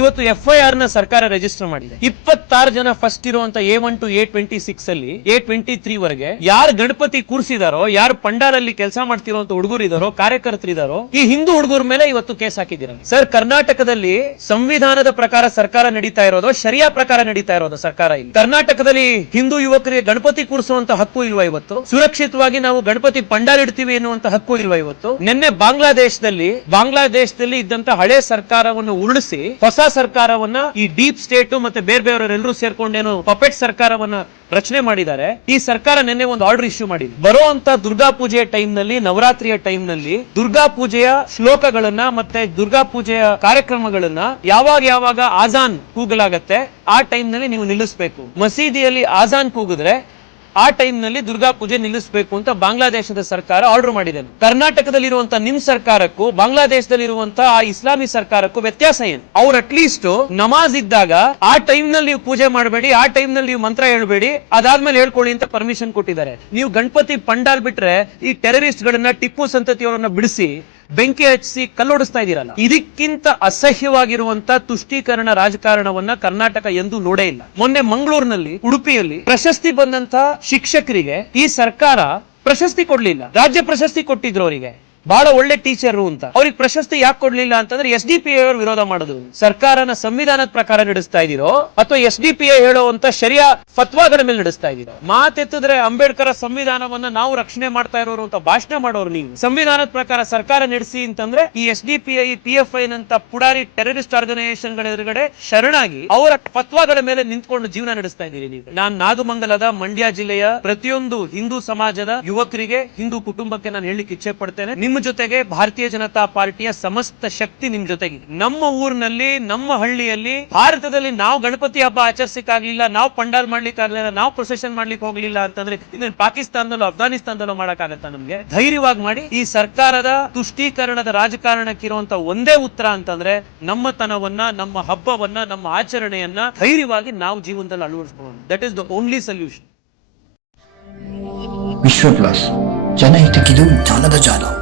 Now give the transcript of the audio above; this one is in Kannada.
ಇವತ್ತು ಎಫ್ ಐ ಆರ್ ನ ಸರ್ಕಾರ ರಿಜಿಸ್ಟರ್ ಮಾಡಿದೆ ಇಪ್ಪತ್ತಾರು ಜನ ಫಸ್ಟ್ ಇರುವಂತ A one to A twenty six ಅಲ್ಲಿ ಎ ಟ್ವೆಂಟಿ ತ್ರೀ ವರೆಗೆ ಯಾರು ಗಣಪತಿ ಕೂರಿಸಿದಾರೋ ಯಾರು ಪಂಡಾರಲ್ಲಿ ಕೆಲಸ ಮಾಡ್ತಿರೋ ಹುಡುಗರು ಇದಾರೋ ಕಾರ್ಯಕರ್ತರಿದಾರೋ ಈ ಹಿಂದೂ ಹುಡುಗರ ಮೇಲೆ ಇವತ್ತು ಕೇಸ್ ಹಾಕಿದ್ದೀರ ಸರ್ ಕರ್ನಾಟಕದಲ್ಲಿ ಸಂವಿಧಾನದ ಪ್ರಕಾರ ಸರ್ಕಾರ ನಡೀತಾ ಇರೋದು ಶರಿಯಾ ಪ್ರಕಾರ ನಡೀತಾ ಇರೋದು ಸರ್ಕಾರ ಇಲ್ಲಿ ಕರ್ನಾಟಕದಲ್ಲಿ ಹಿಂದೂ ಯುವಕರಿಗೆ ಗಣಪತಿ ಕೂರಿಸುವಂತ ಹಕ್ಕು ಇಲ್ವಾ ಇವತ್ತು ಸುರಕ್ಷಿತವಾಗಿ ನಾವು ಗಣಪತಿ ಪಂಡಾರ ಇಡ್ತೀವಿ ಎನ್ನುವಂತ ಹಕ್ಕು ಇಲ್ವಾ ಇವತ್ತು ನಿನ್ನೆ ಬಾಂಗ್ಲಾದೇಶದಲ್ಲಿ ಬಾಂಗ್ಲಾದೇಶದಲ್ಲಿ ಇದ್ದಂತ ಹಳೆ ಸರ್ಕಾರವನ್ನು ಉರುಳಿಸಿ ಹೊಸ ಸರ್ಕಾರವನ್ನ ಈ ಡೀಪ್ ಸ್ಟೇಟ್ ಮತ್ತೆ ಬೇರೆ ಬೇರೆಯವರೆಲ್ಲರೂ ಸೇರ್ಕೊಂಡೇನು ಪಪೆಟ್ ಸರ್ಕಾರವನ್ನ ರಚನೆ ಮಾಡಿದ್ದಾರೆ ಈ ಸರ್ಕಾರ ನಿನ್ನೆ ಒಂದು ಆರ್ಡರ್ ಇಶ್ಯೂ ಮಾಡಿದೆ ಬರೋ ಅಂತ ದುರ್ಗಾ ಪೂಜೆಯ ಟೈಮ್ ನಲ್ಲಿ ನವರಾತ್ರಿಯ ಟೈಮ್ ನಲ್ಲಿ ದುರ್ಗಾ ಪೂಜೆಯ ಶ್ಲೋಕಗಳನ್ನ ಮತ್ತೆ ದುರ್ಗಾ ಪೂಜೆಯ ಕಾರ್ಯಕ್ರಮಗಳನ್ನ ಯಾವಾಗ ಯಾವಾಗ ಆಜಾನ್ ಕೂಗಲಾಗತ್ತೆ ಆ ಟೈಮ್ ನಲ್ಲಿ ನೀವು ನಿಲ್ಲಿಸಬೇಕು ಮಸೀದಿಯಲ್ಲಿ ಆಜಾನ್ ಕೂಗಿದ್ರೆ ಆ ಟೈಮ್ನಲ್ಲಿ ದುರ್ಗಾ ಪೂಜೆ ನಿಲ್ಲಿಸಬೇಕು ಅಂತ ಬಾಂಗ್ಲಾದೇಶದ ಸರ್ಕಾರ ಆರ್ಡರ್ ಮಾಡಿದೆ ಇರುವಂತಹ ನಿಮ್ ಸರ್ಕಾರಕ್ಕೂ ಬಾಂಗ್ಲಾದೇಶದಲ್ಲಿರುವಂತಹ ಆ ಇಸ್ಲಾಮಿ ಸರ್ಕಾರಕ್ಕೂ ವ್ಯತ್ಯಾಸ ಏನು ಅವ್ರು ಲೀಸ್ಟ್ ನಮಾಜ್ ಇದ್ದಾಗ ಆ ಟೈಮ್ ನಲ್ಲಿ ನೀವು ಪೂಜೆ ಮಾಡಬೇಡಿ ಆ ಟೈಮ್ ನಲ್ಲಿ ನೀವು ಮಂತ್ರ ಹೇಳ್ಬೇಡಿ ಅದಾದ್ಮೇಲೆ ಹೇಳ್ಕೊಳ್ಳಿ ಅಂತ ಪರ್ಮಿಷನ್ ಕೊಟ್ಟಿದ್ದಾರೆ ನೀವು ಗಣಪತಿ ಪಂಡಾಲ್ ಬಿಟ್ರೆ ಈ ಟೆರರಿಸ್ಟ್ ಗಳನ್ನ ಟಿಪ್ಪು ಸಂತತಿಯವರನ್ನ ಬಿಡಿಸಿ ಬೆಂಕಿ ಹಚ್ಚಿಸಿ ಕಲ್ಲೊಡಿಸ್ತಾ ಇದ್ದೀರಲ್ಲ ಇದಕ್ಕಿಂತ ಅಸಹ್ಯವಾಗಿರುವಂತ ತುಷ್ಟೀಕರಣ ರಾಜಕಾರಣವನ್ನ ಕರ್ನಾಟಕ ಎಂದು ನೋಡೇ ಇಲ್ಲ ಮೊನ್ನೆ ಮಂಗಳೂರಿನಲ್ಲಿ ಉಡುಪಿಯಲ್ಲಿ ಪ್ರಶಸ್ತಿ ಬಂದಂತ ಶಿಕ್ಷಕರಿಗೆ ಈ ಸರ್ಕಾರ ಪ್ರಶಸ್ತಿ ಕೊಡ್ಲಿಲ್ಲ ರಾಜ್ಯ ಪ್ರಶಸ್ತಿ ಕೊಟ್ಟಿದ್ರು ಅವರಿಗೆ ಬಹಳ ಒಳ್ಳೆ ಟೀಚರ್ ಅಂತ ಅವ್ರಿಗೆ ಪ್ರಶಸ್ತಿ ಯಾಕೆ ಕೊಡ್ಲಿಲ್ಲ ಅಂತಂದ್ರೆ ಎಸ್ ಡಿ ಪಿ ಅವರು ವಿರೋಧ ಮಾಡುದು ಸರ್ಕಾರನ ಸಂವಿಧಾನದ ಪ್ರಕಾರ ನಡೆಸ್ತಾ ಇದೀರೋ ಅಥವಾ ಎಸ್ ಡಿ ಪಿ ಹೇಳುವಂತ ಶರಿಯ ಫತ್ವಾಗಳ ಮೇಲೆ ನಡೆಸ್ತಾ ಇದೀರ ಮಾತೆತ್ತಿದ್ರೆ ಅಂಬೇಡ್ಕರ್ ಸಂವಿಧಾನವನ್ನ ನಾವು ರಕ್ಷಣೆ ಮಾಡ್ತಾ ಇರೋರು ಅಂತ ಭಾಷಣ ಮಾಡೋರು ನೀವು ಸಂವಿಧಾನದ ಪ್ರಕಾರ ಸರ್ಕಾರ ನಡೆಸಿ ಅಂತಂದ್ರೆ ಈ S D P I P F I ನಂತ ಪುಡಾರಿ ಟೆರರಿಸ್ಟ್ ಆರ್ಗನೈಸೇಷನ್ ಗಳ ಎದುರುಗಡೆ ಶರಣಾಗಿ ಅವರ ಫತ್ವಾಗಳ ಮೇಲೆ ನಿಂತ್ಕೊಂಡು ಜೀವನ ನಡೆಸ್ತಾ ಇದೀರಿ ನೀವು ನಾನು ನಾಗಮಂಗಲದ ಮಂಡ್ಯ ಜಿಲ್ಲೆಯ ಪ್ರತಿಯೊಂದು ಹಿಂದೂ ಸಮಾಜದ ಯುವಕರಿಗೆ ಹಿಂದೂ ಕುಟುಂಬಕ್ಕೆ ನಾನು ಹೇಳಿಕ್ಕೆ ಇಚ್ಛೆ ಪಡ್ತೇನೆ ನಿಮ್ಮ ಜೊತೆಗೆ ಭಾರತೀಯ ಜನತಾ ಪಾರ್ಟಿಯ ಸಮಸ್ತ ಶಕ್ತಿ ನಿಮ್ಮ ಜೊತೆಗೆ ನಮ್ಮ ಊರಿನಲ್ಲಿ ನಮ್ಮ ಹಳ್ಳಿಯಲ್ಲಿ ಭಾರತದಲ್ಲಿ ನಾವು ಗಣಪತಿ ಹಬ್ಬ ಆಚರಿಸಕ್ಕಾಗ್ಲಿಲ್ಲ ನಾವು ಪಂಡಾಲ್ ಮಾಡ್ಲಿಕ್ಕೆ ಆಗ್ಲಿಲ್ಲ ನಾವು ಪ್ರೊಸೆಷನ್ ಮಾಡ್ಲಿಕ್ಕೆ ಹೋಗ್ಲಿಲ್ಲ ಅಂತಂದ್ರೆ ಇದನ್ನ ಪಾಕಿಸ್ತಾನದಲ್ಲೂ ಅಫ್ಘಾನಿಸ್ತಾನದಲ್ಲೂ ಮಾಡಕ್ಕಾಗತ್ತ ನಮ್ಗೆ ಧೈರ್ಯವಾಗಿ ಮಾಡಿ ಈ ಸರ್ಕಾರದ ತುಷ್ಟೀಕರಣದ ರಾಜಕಾರಣಕ್ಕೆ ಒಂದೇ ಉತ್ತರ ಅಂತಂದ್ರೆ ನಮ್ಮತನವನ್ನ ನಮ್ಮ ಹಬ್ಬವನ್ನ ನಮ್ಮ ಆಚರಣೆಯನ್ನ ಧೈರ್ಯವಾಗಿ ನಾವು ಜೀವನದಲ್ಲಿ ಅಳವಡಿಸ್ಕೊಳ್ಳೋಣ that is the only solution Vishwa plus ಜನಹಿತಕ್ಕಿದು ಜಾಲದ ಜಾಲ